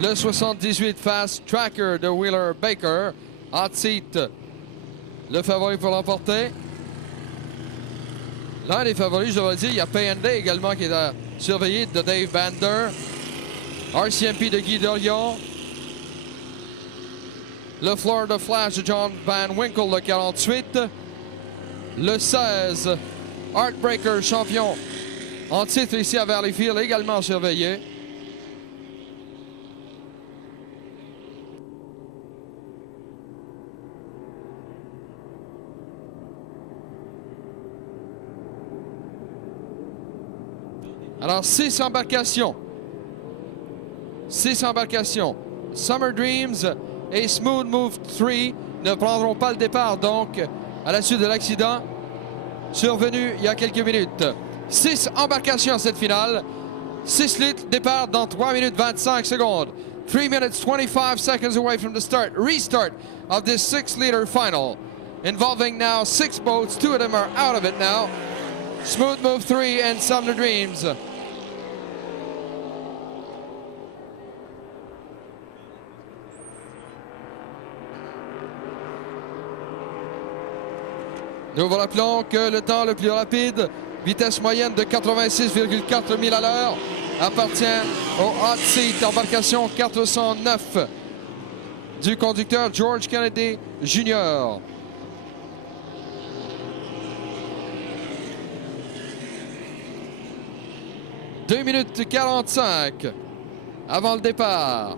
Le 78 Fast Tracker de Wheeler Baker. Hot Seat, le favori pour l'emporter. L'un des favoris, je devrais dire, il y a P&D également qui est à surveiller de Dave Bander. RCMP de Guy Dorion. Le Florida Flash de John Van Winkle, le 48. Le 16, Heartbreaker, champion en titre ici à Valleyfield, également surveillé. Alors, 6 embarcations. 6 embarcations. Summer Dreams et Smooth Move 3 ne prendront pas le départ, donc, à la suite de l'accident survenu il y a quelques minutes. 6 embarcations à cette finale. 6 litres, départ dans 3 minutes 25 secondes. 3 minutes 25 seconds away from the restart of this 6-liter final. Involving now 6 boats. 2 of them are out of it now. Smooth Move 3 and Summer Dreams. Nous vous rappelons que le temps le plus rapide, vitesse moyenne de 86,4 milles à l'heure, appartient au Hot Seat, embarcation 409 du conducteur George Kennedy Jr. « 2 minutes 45 avant le départ.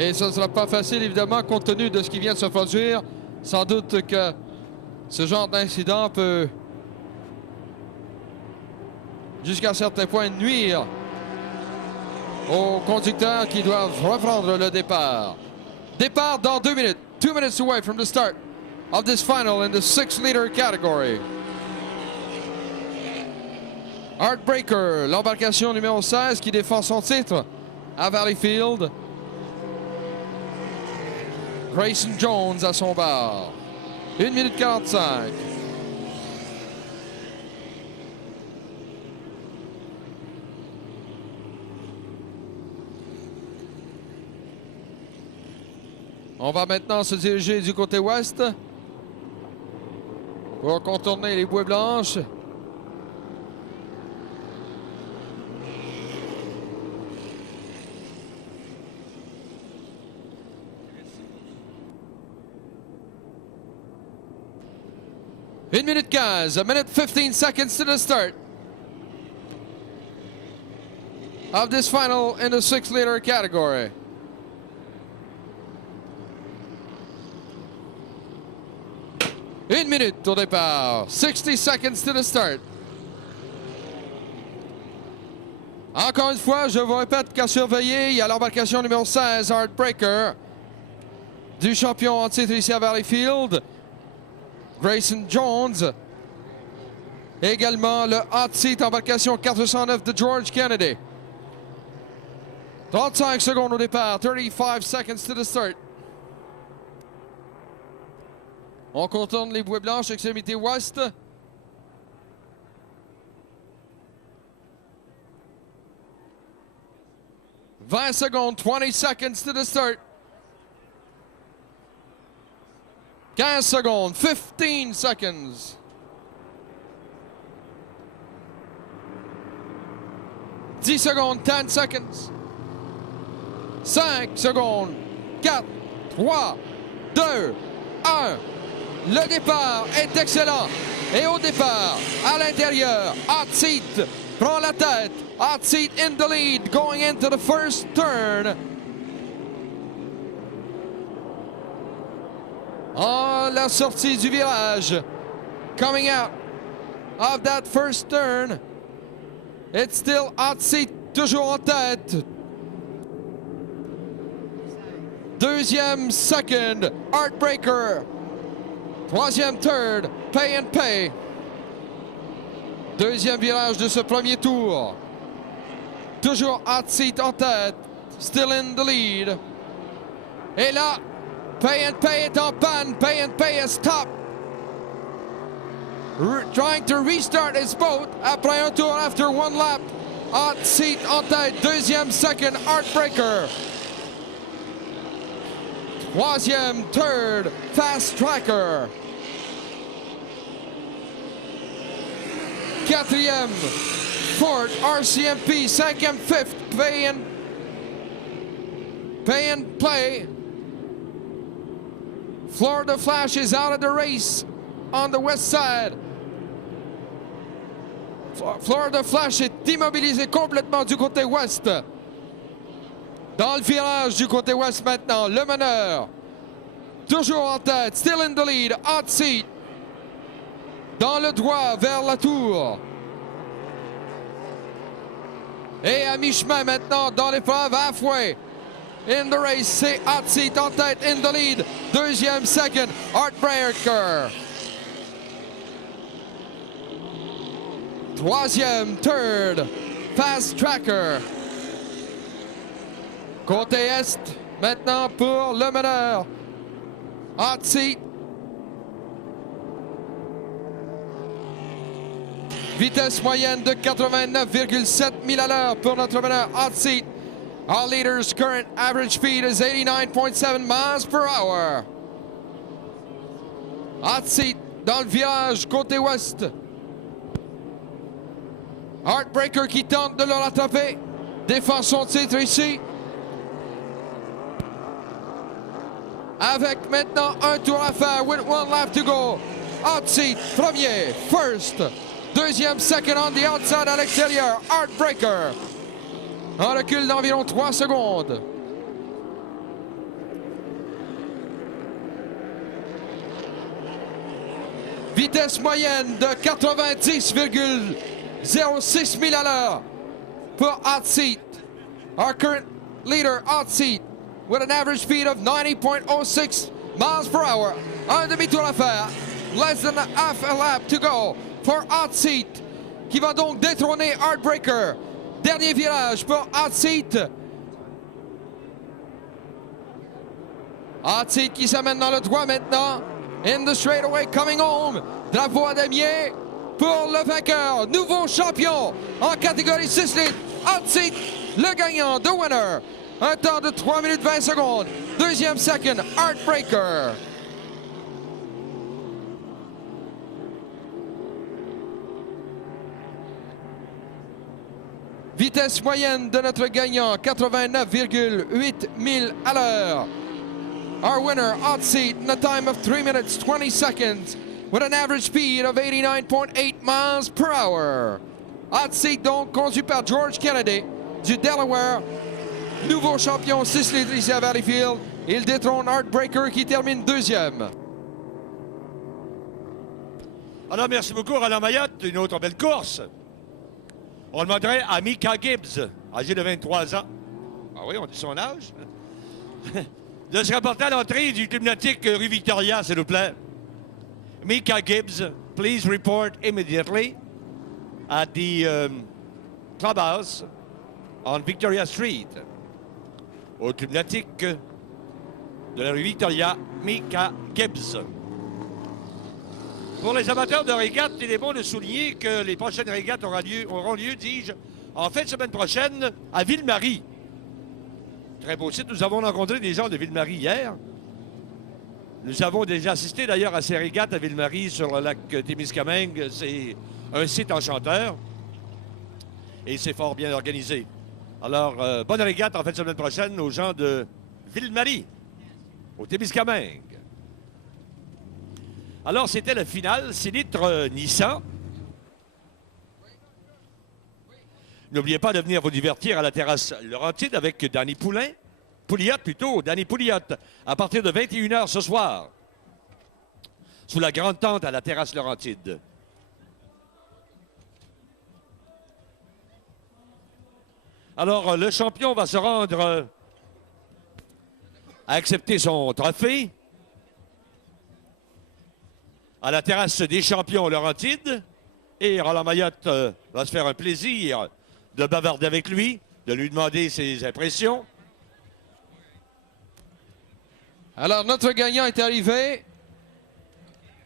Et ce ne sera pas facile, évidemment, compte tenu de ce qui vient de se produire. Sans doute que ce genre d'incident peut, jusqu'à un certain point, nuire aux conducteurs qui doivent reprendre le départ. Départ dans 2 minutes. 2 minutes away from the start of this final in the 6-liter category. Heartbreaker, l'embarcation numéro 16 qui défend son titre à Valleyfield. Grayson Jones à son bar. 1 minute 45. On va maintenant se diriger du côté ouest pour contourner les bouées blanches. Une minute 15, a minute 15 seconds to the start of this final in the 6-liter category. Une minute au départ, 60 seconds to the start. Encore une fois, je vous répète qu'à surveiller, il y a l'embarcation numéro 16, Heartbreaker, du champion en titre ici à Valleyfield. Grayson Jones. Également le Hot Seat, embarcation 409 de George Kennedy. 35 secondes au départ, 35 seconds to the start. On contourne les bouées blanches, extrémité ouest. « 20 secondes, 20 seconds to the start. 15 secondes, 15 seconds. « 10 secondes, 10 seconds. 5 secondes, 4, 3, 2, 1. Le départ est excellent. Et au départ, à l'intérieur, Hot Seat prend la tête. Hot Seat in the lead, going into the first turn. En la sortie du virage, coming out of that first turn, it's still Hot Seat toujours en tête. Deuxième, second, Heartbreaker. Troisième, third, Pay and Pay. Deuxième virage de ce premier tour. Toujours Hot Seat en tête. Still in the lead. Et là, Pay est en panne. Pay est stop. Trying to restart his boat après un tour after one lap. Hot Seat en tête. Deuxième, second, Heartbreaker. Troisième, third, Fast Tracker. Quatrième, fourth, RCMP. Cinquième, fifth, Pay and Play. Florida Flash is out of the race on the west side. Florida Flash est immobilisé complètement du côté ouest. Dans le virage du côté ouest maintenant, le meneur, toujours en tête, still in the lead, Hot Seat, dans le droit vers la tour. Et à mi-chemin maintenant, dans l'épreuve, halfway in the race, c'est Hot Seat en tête, in the lead. Deuxième, second, Heartbreaker. Troisième, third, Fast Tracker. Côté est, maintenant pour le meneur. Hot Seat. Vitesse moyenne de 89,7 000 à l'heure pour notre meneur Hot Seat. Our leader's current average speed is 89.7 miles per hour. Hot Seat dans le virage côté ouest. Heartbreaker qui tente de le rattraper. Défend son titre ici. Avec maintenant un tour à faire, with one lap to go. Hot Seat, premier, first. Deuxième, second on the outside à l'extérieur. Heartbreaker. Un recul d'environ 3 secondes. Vitesse moyenne de 90,06 000 à l'heure pour Hot Seat. Our current leader, Hot Seat, with an average speed of 90.06 miles per hour. Un demi-tour à faire. Less than half a lap to go for Hot Seat, qui va donc détrôner Heartbreaker. Dernier virage pour Hot Seat. Hot Seat qui s'amène dans le droit maintenant. In the straightaway, coming home. Drapeau à damier pour le vainqueur. Nouveau champion en catégorie 6 litres. Hot Seat, le gagnant, the winner. Un temps de 3 minutes 20 secondes. Deuxième, second, Heartbreaker. Vitesse moyenne de notre gagnant, 89,8 000 à l'heure. Our winner, Hot Seat, in a time of 3 minutes 20 seconds, with an average speed of 89.8 miles per hour. Hot Seat, donc, conduit par George Kennedy, du Delaware. Nouveau champion 6 litres ici à Valleyfield. Il détrône Heartbreaker qui termine deuxième. Alors, merci beaucoup, Roland Mayotte. Une autre belle course. On demanderait à Mika Gibbs, âgé de 23 ans. Ah oui, on dit son âge. De se rapporter à l'entrée du club nautique rue Victoria, s'il vous plaît. Mika Gibbs, please report immediately at the clubhouse on Victoria Street. Au club nautique de la rue Victoria, Mika Gibbs. Pour les amateurs de régates, il est bon de souligner que les prochaines régates auront lieu, dis-je, en fin de semaine prochaine à Ville-Marie. Très beau site. Nous avons rencontré des gens de Ville-Marie hier. Nous avons déjà assisté d'ailleurs à ces régates à Ville-Marie sur le lac Témiscamingue. C'est un site enchanteur et c'est fort bien organisé. Alors, bonne régate en fin de semaine prochaine aux gens de Ville-Marie, au Témiscamingue. Alors, c'était la finale, 6 litres Nissan. N'oubliez pas de venir vous divertir à la terrasse Laurentide avec Danny Pouliot, à partir de 21h ce soir, sous la grande tente à la terrasse Laurentide. Alors, le champion va se rendre à accepter son trophée à la terrasse des champions Laurentide. Et Roland Mayotte va se faire un plaisir de bavarder avec lui, de lui demander ses impressions. Alors, notre gagnant est arrivé.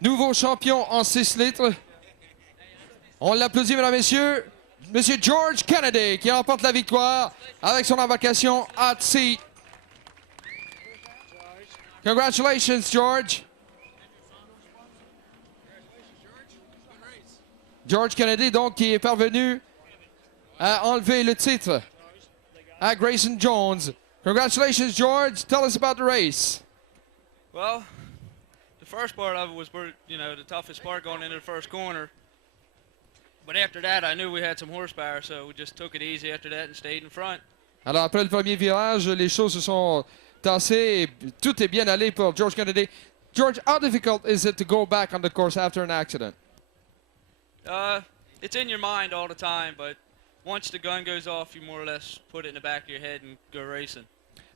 Nouveau champion en 6 litres. On l'applaudit, mesdames et messieurs. Monsieur George Kennedy qui remporte la victoire avec son embarcation Hot Sea. Congratulations, George. George Kennedy, donc, qui est parvenu à enlever le titre à Grayson Jones. Congratulations, George. Tell us about the race. Well, the first part of it was, the toughest part going into the first corner. But after that, I knew we had some horsepower, so we just took it easy after that and stayed in front. Alors, après le premier virage, les choses se sont tassées. Tout est bien allé pour George Kennedy. George, how difficult is it to go back on the course after an accident? It's in your mind all the time, but once the gun goes off, you more or less put it in the back of your head and go racing.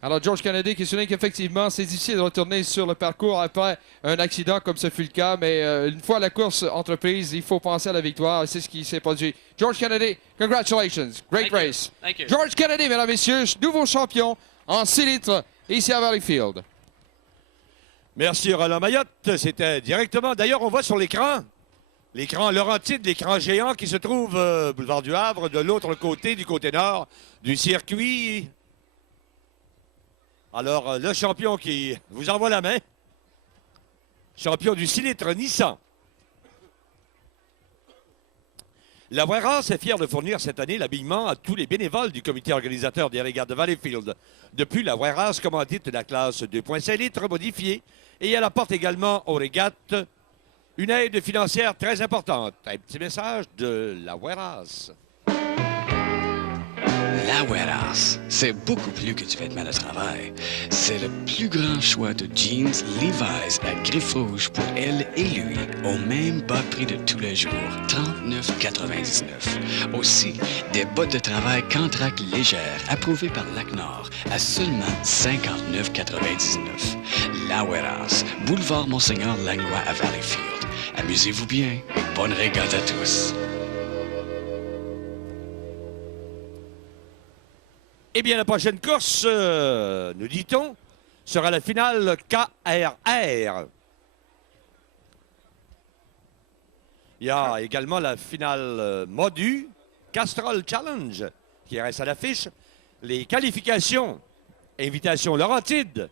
Alors, George Kennedy qui souligne qu'effectivement, c'est difficile de retourner sur le parcours après un accident comme ce fut le cas, mais une fois la course entreprise, il faut penser à la victoire. C'est ce qui s'est produit. George Kennedy, congratulations. Great race. Thank you. George Kennedy, mesdames et messieurs, nouveau champion en 6 litres ici à Valleyfield. Merci Roland Mayotte. C'était directement. D'ailleurs, on voit sur l'écran Laurentide, l'écran géant qui se trouve boulevard du Havre, de l'autre côté, du côté nord du circuit. Alors, le champion qui vous envoie la main, champion du 6 litres Nissan. La Warehouse est fière de fournir cette année l'habillement à tous les bénévoles du comité organisateur des régates de Valleyfield. Depuis, la Warehouse commandite la classe 2,5 litres modifiée et elle apporte également aux régates une aide financière très importante. Un petit message de la Warehouse. La Warehouse, c'est beaucoup plus que du vêtement de travail. C'est le plus grand choix de jeans Levi's à griffes rouges pour elle et lui, au même bas prix de tous les jours, $39,99. Aussi, des bottes de travail Cantrac légères, approuvées par Lacnor, à seulement $59,99. La Warehouse, boulevard Monseigneur Langlois à Valleyfield. Amusez-vous bien et bonne régate à tous. Eh bien, la prochaine course, nous dit-on, sera la finale KRR. Il y a également la finale Modu Castrol Challenge qui reste à l'affiche. Les qualifications, invitation Laurentide,